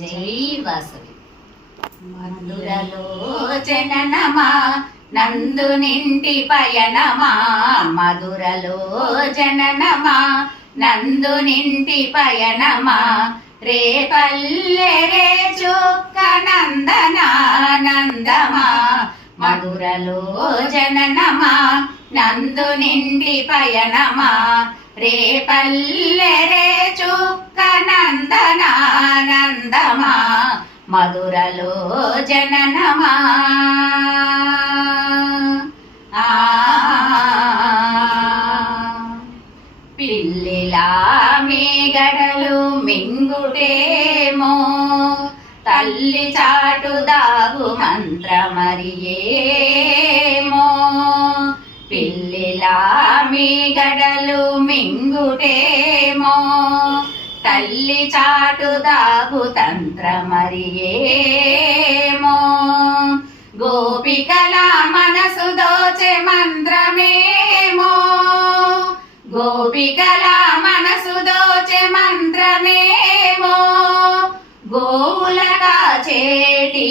జై వాసవి. మందులలో జననమా నందు నింటి పయనమా మధురలో జననమా నందు నింటి పయనమా రే పల్లె రే చుక్క నందనానందమా మధురలో జననమా నందు నిండి పయనమా రే పల్లె రే చుక్క నందనానందమా మధురలో జననమా? ఆ. పిల్లిలా మేగడలు మింగుటేమో? తల్లి చాటు దాగు మంత్రమరియేమో? పిల్లిలా మీగడలు మింగుటేమో? తల్లి చాటు దాగు తంత్రమరియేమో. గోపికల మనసు దోచె మంత్రమేమో. గోపికల మనసు దోచె మంత్రమేమో. గోవులగా చేటి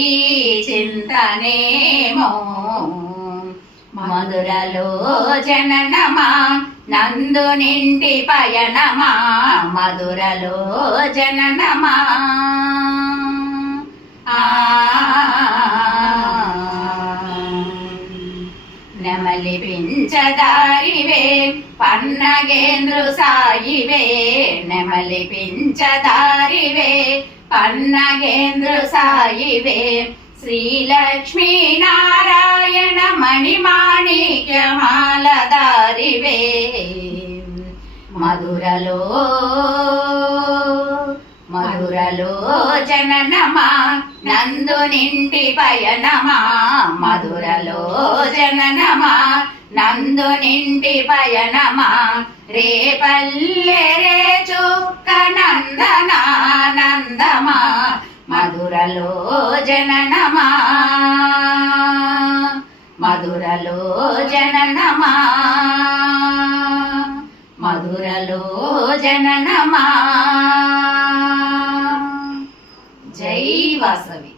చింతనేమో. మధురలో జననమా నందు నిండి పయనమా మధురలో జననమా. ఆ. నెమలి పించదారివే పన్నగేంద్రు సాయివే నెమలి పించదారివే పన్నగేంద్రు సాయివే శ్రీలక్ష్మీనారాయణ మధురలో మధురలో జననమా నందు నింటి పయనమా? మధురలో జననమా నందు నింటి పయనమా? రే పల్లె రే చుక్క నందనానందమా మధురలో జననమా? మధురలో జననమా? జననమా జై వాసవి